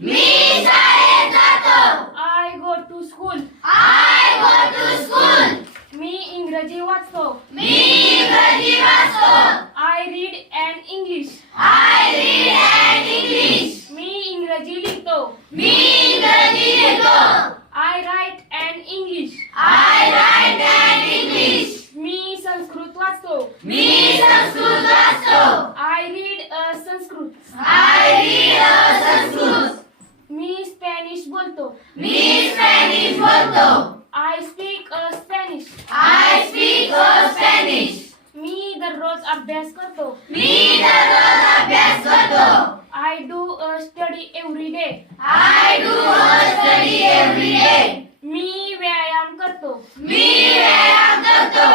मी शाळेत जातो. I go to school I go to school मी इंग्रजी वाचतो. मी इंग्रजी वाचतो. दररोज अभ्यास करतो. मी दररोज अभ्यास करतो. I do a study every day I do a study every day मी व्यायाम करतो. मी व्यायाम करतो.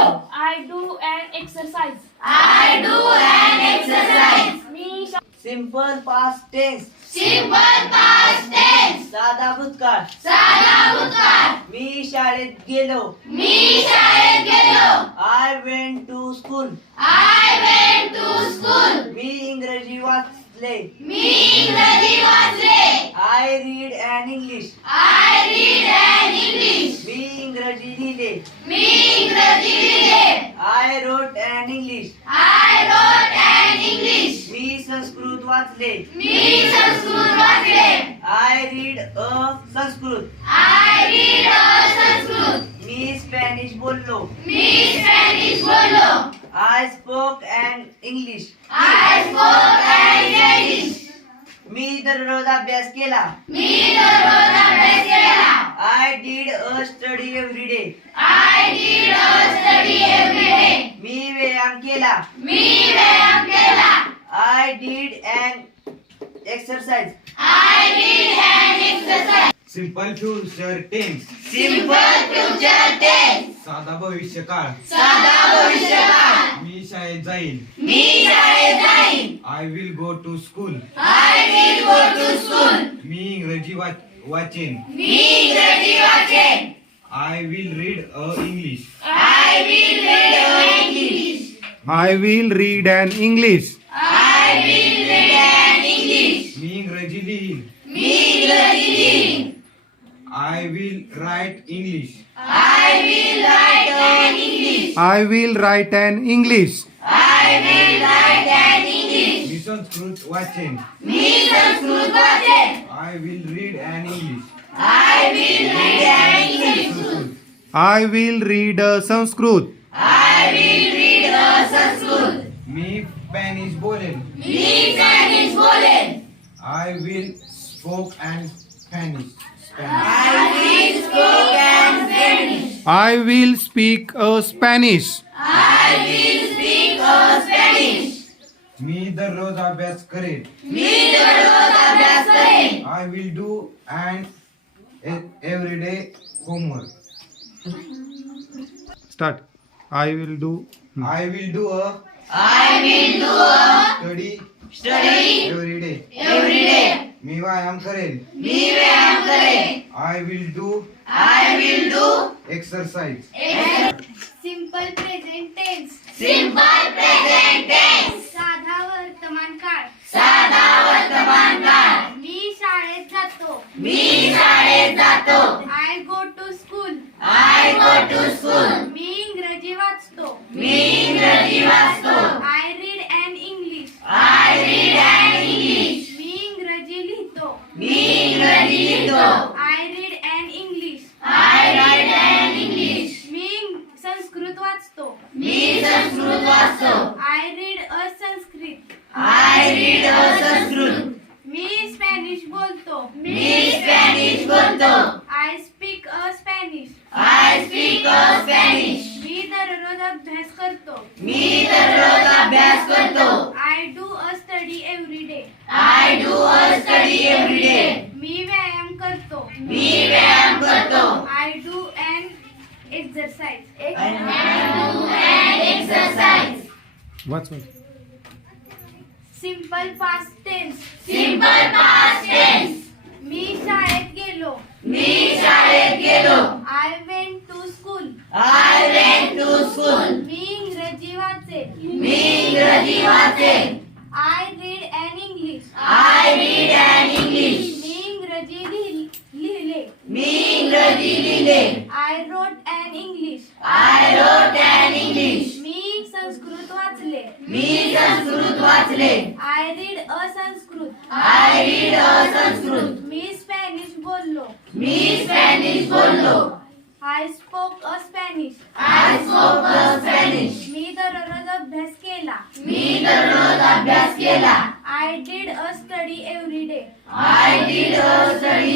I do and exercise I do an exercise me simple past tense simple past tense साधा भूतकाळ. साधा भूतकाळ. मी शाळेत गेलो. मी शाळेत गेलो. I went to school I went to school मी इंग्रजी वाचले. मी इंग्रजी वाचले. I read and English I read and वाचले. मी संस्कृत वाचले. I read a Sanskrit I read a Sanskrit me Spanish बोललो. मी स्पॅनिश बोललो. I spoke and English I spoke and English मी दररोज अभ्यास केला. मी दररोज अभ्यास केला. I did a study every day I read a study every day मी व्यायाम केला. मी व्यायाम केला. I did and exercise I read and exercise simple future tense simple future tense साधा भविष्य काळ. साधा भविष्यकाळ मी शाळेत जाईन. मी शाळेत जाईन. I will go to school I will go to school मी इंग्रजी वाच- वाचेन. मी इंग्रजी वाचेन. I will read a English I will read English I will read an English. I will read an English मी इंग्रजी लिहीन. मी इंग्रजी लिहीन. I will write English I will write an English I will write an English. I will write an English मी संस्कृत वाचेन. मी Sanskrit वाचेन. I will read an English I will read an English I will read a Sanskrit. I will read a Sanskrit me Spanish बोलेन मी Spanish बोलेन I will spoke and Spanish I will spoke and Spanish I will speak a Spanish. I will speak a Spanish मी दररोज अभ्यास करेन मी दररोज अभ्यास करेन I will do and every day homework Start. I will do. I will do a I will do a study study every day every day मी व्यायाम करेन. मी व्यायाम करेन. I will do I will do exercise simple present tense simple present tense साधा वर्तमान काळ. साधा वर्तमान काळ. मी शाळेत जातो. मी शाळेत जातो. I go to school I go to school मी इंग्रजी वाचतो. मी इंग्रजी वाचतो. I do a study every day मी व्यायाम करतो. मी व्यायाम करतो. I do and exercise exercise What's what? Simple past tense simple past tense मी शाळेत गेलो. मी शाळेत गेलो. I went to school I went to school मी इंग्रजी वाचेन. मी इंग्रजी वाचेन. I wrote and English I wrote and English मी संस्कृत वाचले. मी संस्कृत वाचले. I read a Sanskrit I read a Sanskrit me Spanish बोललो. मी स्पॅनिश बोललो. I spoke a Spanish I spoke a Spanish मी दररोज अभ्यास केला. मी दररोज अभ्यास केला. I did a study every day I did a study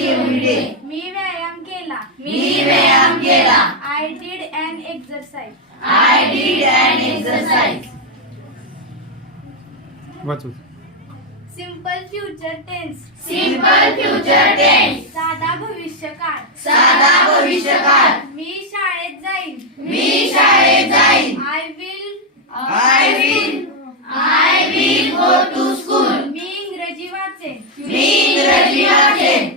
वाचून simple future tense simple future tense साधा भविष्यकाळ. साधा भविष्यकाळ. मी शाळेत जाईन. मी शाळेत जाईन. I will I will I will go to school मी इंग्रजी वाचेन. मी इंग्रजी वाचेन.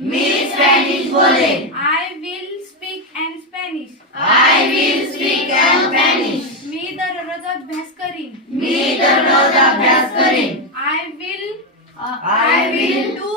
मी स्पॅनिश बोलेन I will speak and Spanish I will speak an Spanish मी दररोज अभ्यास करीन. मी दररोज अभ्यास करेन. I will I will do